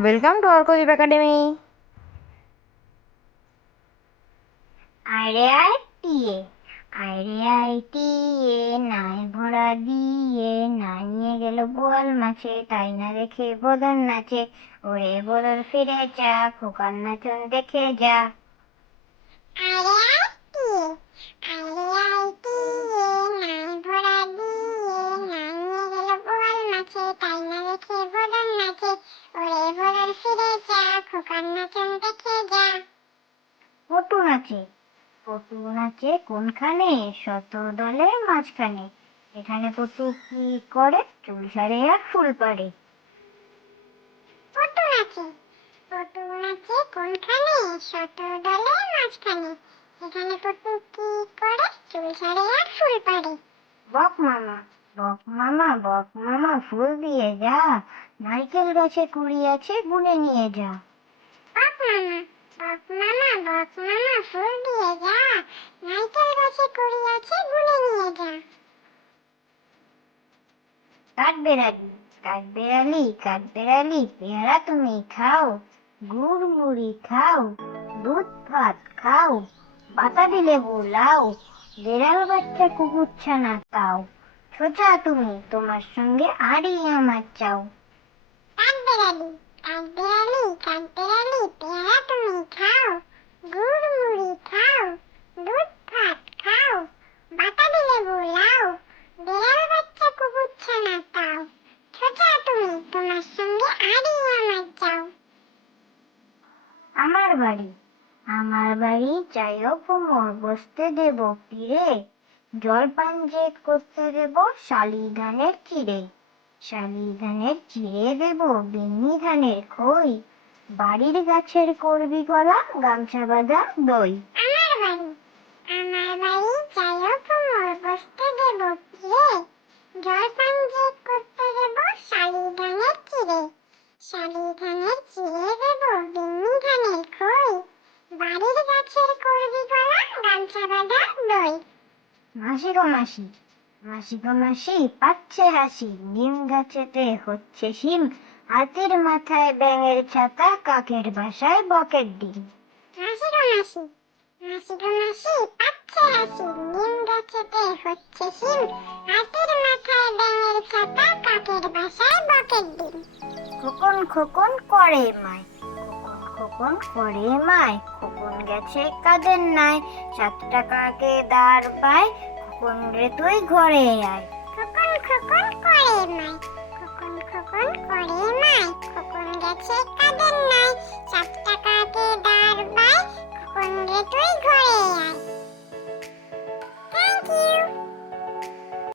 Welcome to Arkadeep academy. আরে আয় টিয়ে, আরে আয় টিয়ে, নাই ভরা দিয়ে, না নিয়ে গেল বোয়াল মাছে, তাই না দেখে বদন নাচে। ওরে বদন ফিরে যা, খোকার নাচন দেখে যা। আরে আয় টিয়ে, আরে আয় টিয়ে, নাই ভরা দিয়ে, না নিয়ে গেল বোয়াল মাছে, তাই না দেখে বদন নাচে। ওরে বদন ফিরে যা, খোকার নাচন দেখে যা। পটু নাচে, পটু নাচে কোনখানে? শত দলের মাঝখানে। এখানে পটু কি করে? চুল ছাড়ে আর ফুল পাড়ে। পটু নাচে, পটু নাচে কোনখানে? শত দলের মাঝখানে। এখানে পটু কি করে? চুল ছাড়ে আর ফুল পাড়ে। বক মামা, বক মামা, বক মামা, ফুল দিয়ে যা, নারকেল গাছে কুড়ি আছে, গুনে নিয়ে যা। বক মামা, বক মামা, বক মামা, ফুল দিয়ে যা, নারকেল গাছে কুড়ি আছে, গুনে নিয়ে যা। কাঠবেড়ালি, কাঠবেড়ালি, কাঠবেড়ালি, পেয়ারা তুমি খাও, গুড় মুড়ি খাও, দুধ ভাত খাও, বাতাবি লেবু লাও, বেড়াল বাচ্চা কুকুরছানা তাও, সোজা তুমি, তোমার সঙ্গে আরই আমার চাও। কাঠবেড়ালি, কাঠবেড়ালি, কাঠবেড়ালি, পেয়ারা তুমি খাও, গুড় মুড়ি খাও, দুধ ভাত খাও, বাতাবি লেবু লাও, বেড়াল বাচ্চা কুকুরছানা তাও, সোজা তুমি, তোমার সঙ্গে আরই আমার চাও। আমার বাড়ি, আমার বাড়ি চাইও কুমোর, বসতে দেব পীরে, জলপান যে করতে দেব শালি ধানের চিড়ে, শালি ধানের চিড়ে দেব বিন্নি ধানের খই, বাড়ির গাছের করবি কলা, গামছা বাঁধা দই। আমার বাড়ি, আমার বাড়ি চাইও কুমোর, বসতে দেব পীরে, জলপান যে করতে দেব শালি ধানের চিড়ে, শালি ধানের চিড়ে দেব বিন্নি ধানের খই, বাড়ির গাছের করবি কলা, গামছা বাঁধা দই। মাসি গো মাসি, মাসি গো মাসি, পাচ্ছে হাসি, নিম গাছেতে হচ্ছে শিম, হাতির মাথায় ব্যাঙের ছাতা, কাকের বাসায় বকের ডিম। মাসি গো মাসি, মাসি গো মাসি, পাচ্ছে হাসি, নিম গাছেতে হচ্ছে শিম, হাতির মাথায় ব্যাঙের ছাতা, কাকের বাসায় বকের ডিম। খোকন খোকন করে মায়, খোকন খোকন করে মায়, খোকন গেছে কাদের নাই, 7 টাকাকে দাঁড় পায়, খোকন রে তুই ঘরে আয়। খোকন খোকন করে মায়, খোকন খোকন করে মায়,